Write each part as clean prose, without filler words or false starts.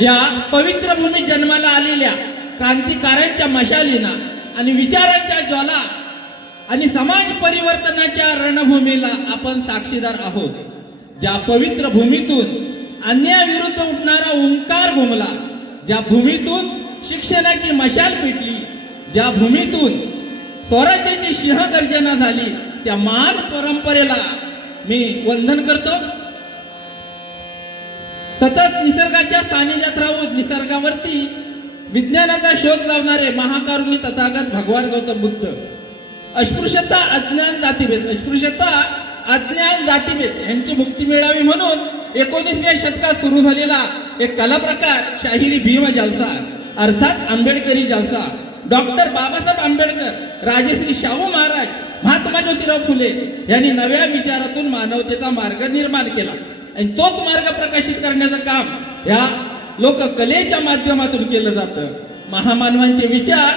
या पवित्र भूमीत जन्माला आलेल्या क्रांतिकारांच्या मशालीना आणि विचारांच्या ज्वाला आणि समाज परिवर्तनाच्या रणभूमीला आपण साक्षीदार आहोत. ज्या पवित्र भूमीतून अन्यायाविरुद्ध उठणारा ओंकार घुमला, ज्या भूमीतून शिक्षणाची मशाल पेटली, ज्या भूमीतून स्वराज्याची सिंहगर्जना झाली, त्या महान परंपरेला मी वंदन करतो. सतत निसर्गाच्या सानिध्यात राहून निसर्गावरती विज्ञानाचा शोध लावणारे महाकारुणी तथागत भगवान गौतम बुद्ध, अस्पृश्यता अज्ञान जातीभेद यांची मुक्ती मिळावी म्हणून 19व्या शतकात सुरू झालेला एक कला प्रकार शाहिरी भीम जलसा अर्थात आंबेडकरी जलसा. डॉक्टर बाबासाहेब आंबेडकर, राजश्री शाहू महाराज, महात्मा ज्योतिराव फुले यांनी नव्या विचारातून मानवतेचा मार्ग निर्माण केला आणि तोच मार्ग प्रकाशित करण्याचं काम या लोककलेच्या माध्यमातून केलं जातं. महामानवांचे विचार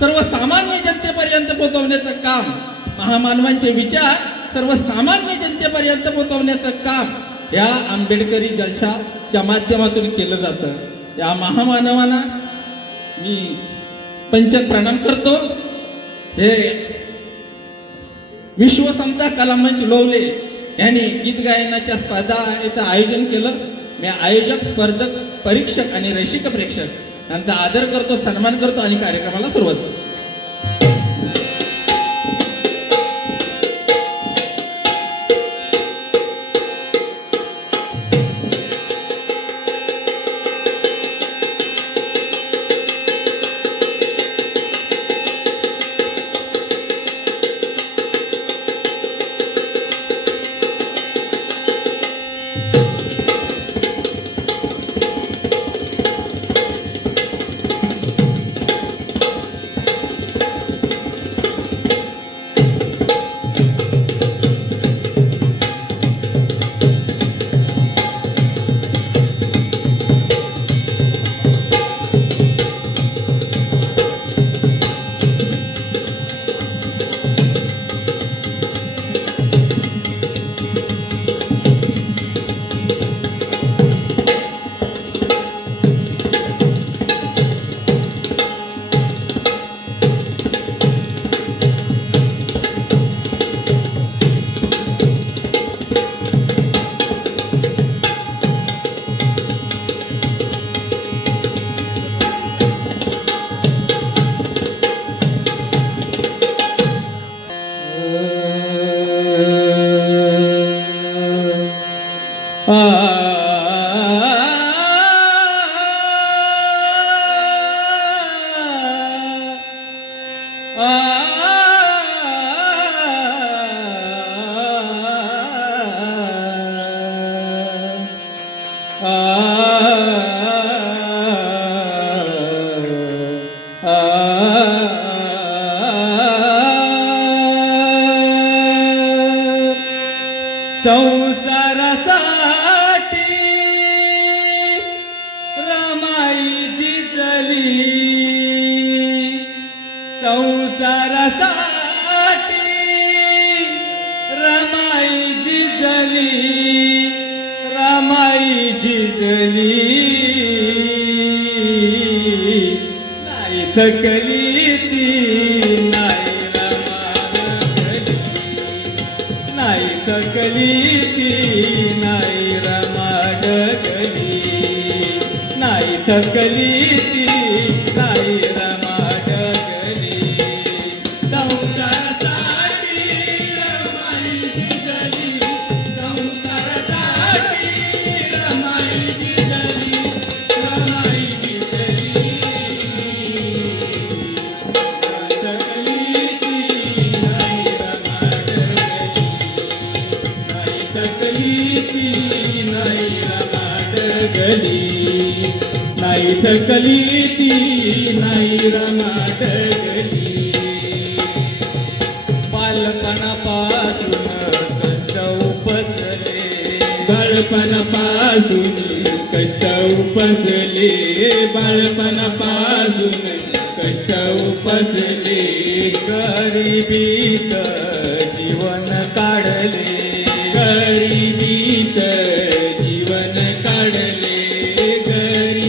सर्वसामान्य जनतेपर्यंत पोहोचवण्याचं काम, महामानवांचे विचार सर्वसामान्य जनतेपर्यंत पोहोचवण्याचं काम या आंबेडकरी जलशाच्या माध्यमातून केलं जातं. या महामानवांना मी पंचक प्रणाम करतो. हे विश्व समता कलामंच लोवले यांनी गीत गायनाच्या स्पर्धा याचं आयोजन केलं. मी आयोजक, स्पर्धक, परीक्षक आणि रसिक प्रेक्षक यांचा आदर करतो, सन्मान करतो आणि कार्यक्रमाला सुरुवात करतो. संसारासाठी रमाईची झिजली, संसारासाठी रमाईची झिजली, रमाईची झिजली, नाही थकली ती, नाही रमाडली, नाही थकली ती, नाही रमाडली, नाही थकली ती, नाही रमाडली. संसारासाठी रमाईची झिजली, संसारासाठी रमाईची झिजली, रमाईची झिजली, थकली ती, नाही रमाडली, नाही थकली ती, नाही रमाडली, नाही थकली ती, नाही रमाडली. बालपणापासून कष्ट उपजले, बाळपणापासून कष्ट उपजले, बाळपणापासून कष्ट उपजले, गरिबीत जीवन काढले, गरिबीत जीवन काढले, गरिबीत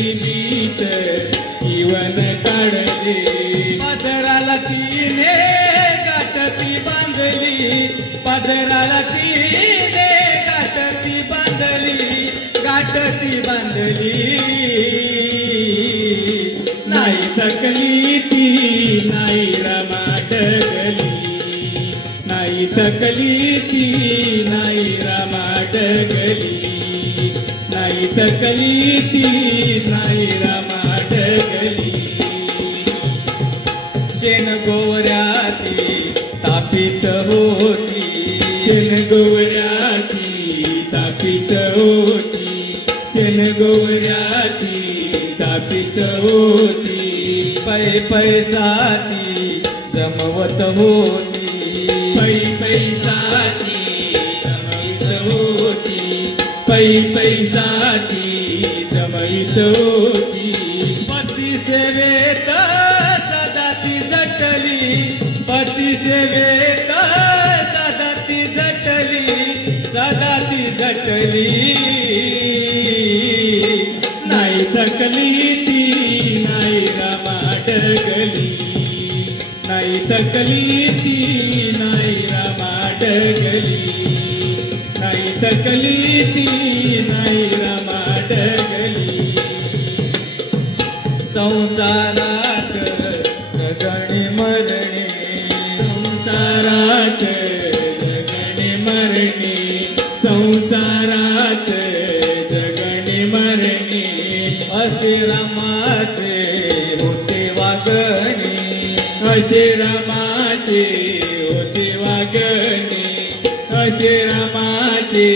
तकली ती नाही रामाडगली, नाही तकली ती नाही रामाडगली. शेण गोवऱ्याती तापीत होती, शेण गोवऱ्याती तापीत होती, शेण गोवऱ्याती तापीत होती. पैसाती जमवत होती, पैसाती जमवीत होती, पैसाती जमवीत होती. पती सेवेत सदा ती झटली, पती सेवेत सदा ती झटली, सदा ती झटली. नाही थकली ती नाही रामाडगली, नाही थकली ती नाही रामाडगली, नाही थकली ती नाही रामाडगली. संसारात जगणे मरणे, संसारात जगणे मरणे, संसारात जगणे मरणे. असे रामाचे होते वागणे, असे रामाचे होते वागणे, असे रामाचे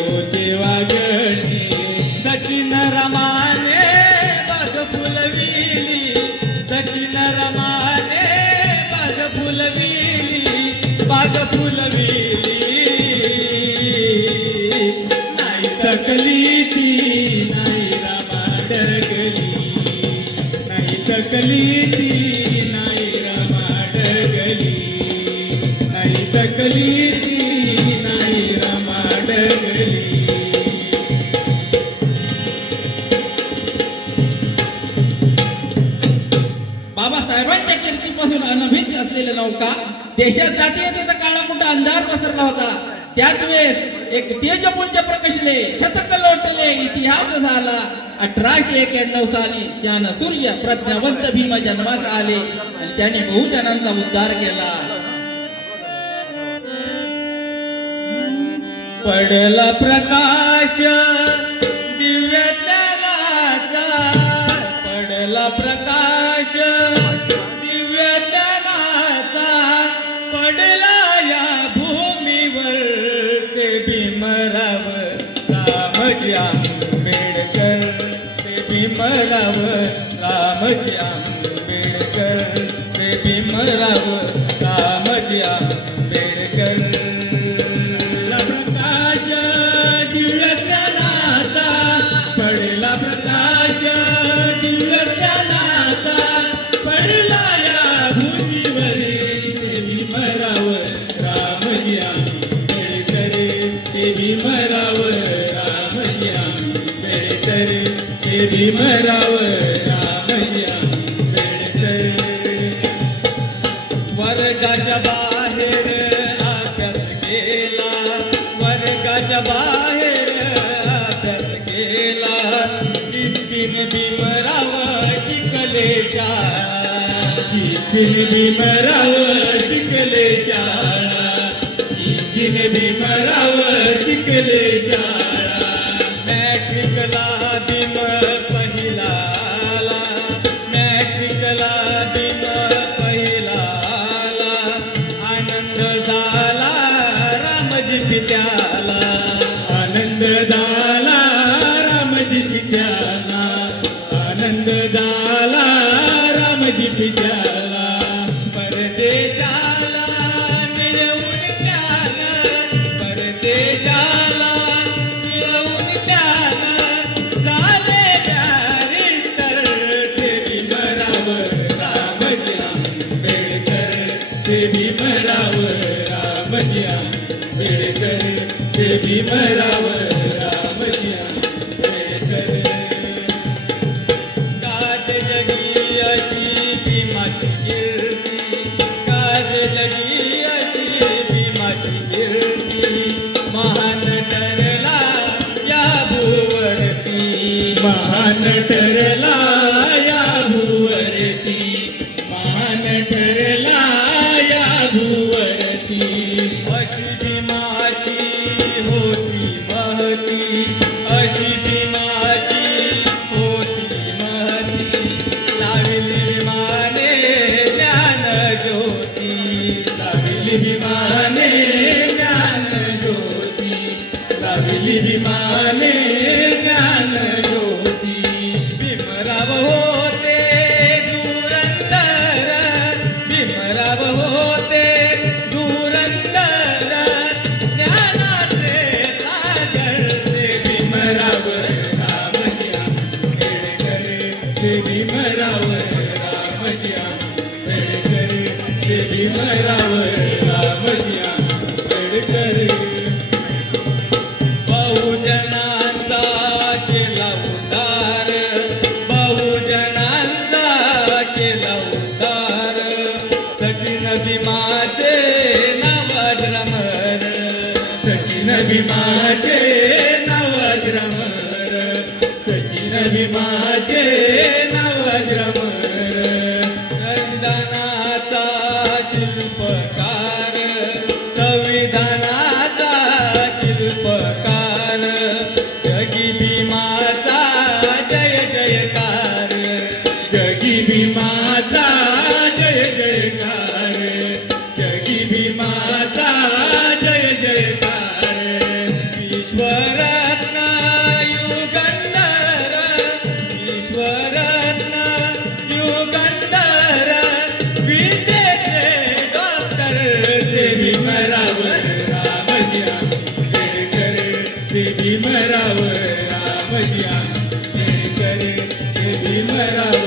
होते वागणे. सचिन रमाने बाग फुलविली, सचिन रमाने बाग फुलविली, बाग फुलविली. नाही थकली ती नाही रामाडगली, नाही थकली ती नाही रामाडगली, नाही थकली ती नाही रामाडगली. बाबासाहेबांच्या कीर्तीपासून अनभित असलेल्या नौका देशात जातीयतेचा काळा कुठं अंधार पसरला होता. त्याच वेळेस एक तेजपुंज प्रकाशले, शतक लोटले, इतिहास झाला. 1891 साली ज्ञान सूर्य प्रज्ञावंत भीम जन्मास आले आणि त्याने बहुजनांचा उद्धार केला. पडला प्रकाश दिव्य ज्ञानाचा, पडला प्रकाश दिव्य ज्ञानाचा, पडला या भूमीवर ते भीमराव रामजी आंबेडकर, ते भीमराव रामजी आंबेडकर, ते भीमराव रामजी आंबेडकर. पडला प्रकाश दिव्य ज्ञानाचा, पडला या भूमीवरील ते भीमराव रामजी आंबेडकर, ते भीमराव रामजी आंबेडकर, ते भीमराव रामजी आंबेडकर. वर्गाच्या बाहेर अभ्यास केला, वर्गाच्या बाहेर अभ्यास केला. जिद्दीने भीमराव शिकले शाळा, जिद्दीने भीमराव शिकले शाळा, जिद्दीने भीमराव शिकले शाळा. मॅट्रिकला भीम पहिला आला, मॅट्रिकला भीम पहिला आला. आनंद झाला रामजी पित्याला, आनंद झाला रामजी पित्याला, आनंद झाला रामजी पित्याला. परदेशाला मिळवून त्यानं, परदेशाला मिळवून त्यानं झाले बॅरिस्टर. ते भीमराव रामजी आंबेडकर, ते भीमराव रामजी आंबेडकर, ते भीमराव रामजी आंबेडकर. गाज जगी अशी भीमाची कीर्ती, गाज जगी अशी भीमाची कीर्ती. महान ठरला या भूवरती, महान ठरला या भूवरती, महान ठरला या भूवरती. अशी ते भीमराव रामजी आंबेडकर ते भीमराव रामजी आंबेडकर बहुजनांचा केला उद्धार बहुजनांचा केला उद्धार सचिन भीमाचे नाव अजरामर सचिन भीमाचे नाव अजरामर सचिन भीमाचे नाव अजरामर संविधानाचा शिल्पकार संविधानाचा शिल्पकार जगी भीमाचा जय जयकार जगी भीमाचा जय जयकार जगी भीमाचा जय जयकार ईश्वरत्न युगंधर ईश्वरत्न युगंधर विद्येचे डॉक्टर ते भीमराव रामजी आंबेडकर ते भीमराव रामजी आंबेडकर ते भीमराव